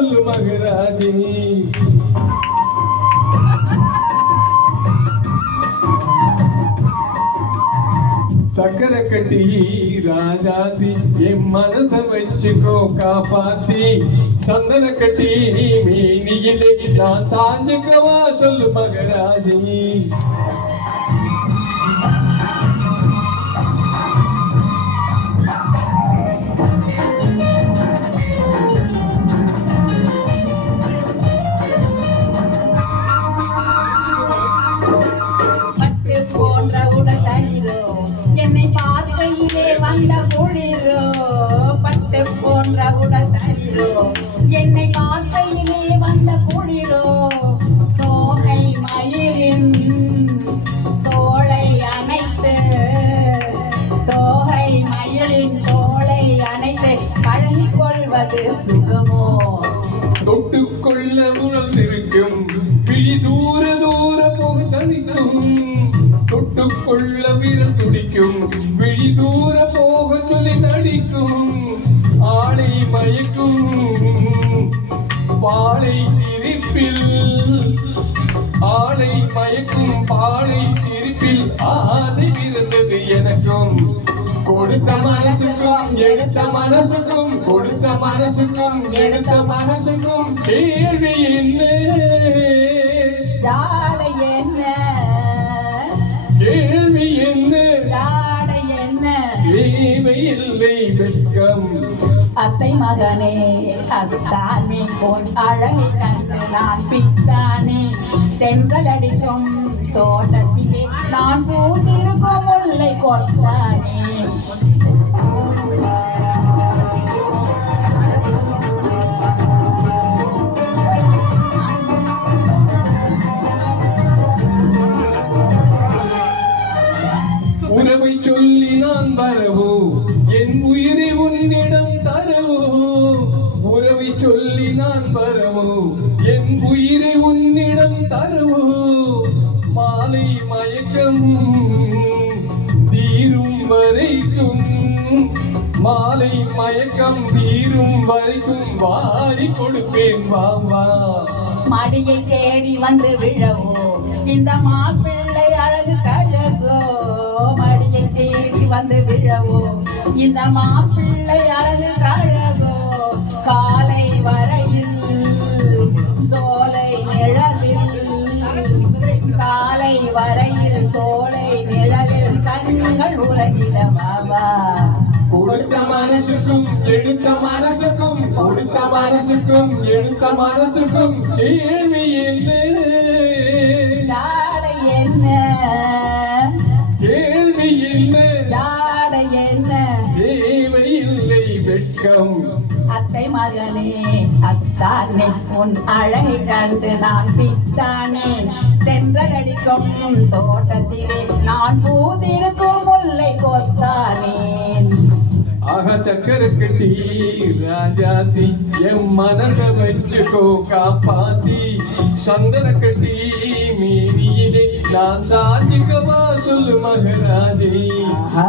சொல்லு மகராஜி. சக்கரை கட்டி ராஜாதி என் மனச வச்சுக்கோ காப்பாத்தி. சந்தன கட்டி மீனியிலே நான் சாஞ்சுக்கவா சொல்லு மகராஜி. வந்த குளிரோ பட்டு போன்ற உடல் தளிரோ என்னை பார்த்தையிலே வந்த குளிரோ தோகை மயிரின் தோளை அணைத்து தோகை மயிலின் தோளை அணைத்து பழகிக் கொள்வது சுகமோ. தொட்டுக்கொள்ள உடல் இருக்கும் பிழி தூர தூர போக தனிக்கும். தொட்டுக்கொள்ள விரல் துடிக்கும் விழி தூர போக சொல்லி நடிக்கும். ஆளை மயக்கும் பாலை சிரிப்பில் ஆளை மயக்கும் பாலை சிரிப்பில் ஆசை பிறந்தது எனக்கும். கொடுத்த மனசுக்கும் எடுத்த மனசுக்கும் கொடுத்த மனசுக்கும் எடுத்த மனசுக்கும் கேள்வி என்ன ஜாடை என்ன கேள்வி என்ன ஜாடை என்ன தேவை இல்லை வெட்கம். அத்தை மகனே அத்தானே போன் அழகை கண்டு நான் பித்தானே. தென்றல் அடிக்கும் தோட்டத்திலே நான் பூத்திருக்கும் முல்லை கொத்தானே. உறவை சொல்லி நான் வரவோ என் உயிரை உன்னிடம் தரவோ. உறவை சொல்லி நான் வரவோ என் உயிரை உன்னிடம் தரவோ. மாலை மயக்கம் தீரும் வரைக்கும் மாலை மயக்கம் தீரும் வரைக்கும் வாரி கொடுப்பேன் வா. மடியை தேடி வந்து விழவோ இந்த மாப்பிள்ளை அழகு கழகோ. மடியை தேடி வந்து விழவோ இந்த மாப்பிள்ளை அழகு கழகோ. காலை வரையில் சோலை நிழலில் காலை வரையில் சோலை நிழலில் கண்கள் உலகிடவா. கொடுத்த மனசுக்கும் எடுத்த மனசுக்கும் கொடுத்த மனசுக்கும் எடுத்த மனசுக்கும் கேள்வி என்ன ஜாடை என்ன கேள்வி என்ன ஜாடை என்ன தேவை இல்லை வெட்கம். அத்தை மகனே அத்தானே உன் அழகை கண்டு நான் பித்தானே. தென்றல் அடிக்கும் தோட்டத்திலே நான் பூத்திருக்கும் முல்லை கொத்தானேன். ஆக சக்கரை கட்டி ராஜாத்தி என் மனச வச்சுக்கோ காப்பாத்தி. சந்தன கட்டி மீனியிலே நான் சாதிக்கவா சொல்லு மகராஜி. ஆ